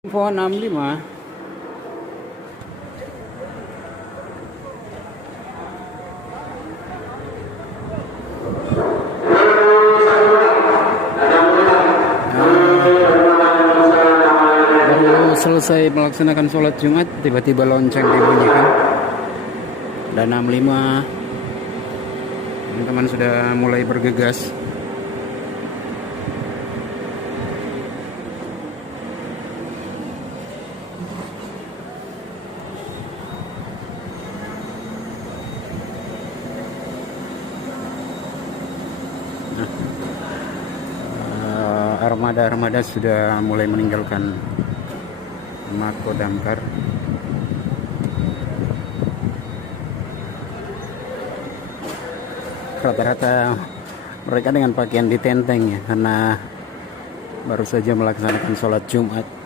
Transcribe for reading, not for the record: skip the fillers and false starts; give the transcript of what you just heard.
Info 65. Baru selesai melaksanakan sholat Jumat, tiba-tiba lonceng dibunyikan. Dan 65 teman-teman sudah mulai bergegas. Armada sudah mulai meninggalkan Mako Damkar. Rata-rata mereka dengan pakaian ditenteng ya, karena baru saja melaksanakan sholat Jumat.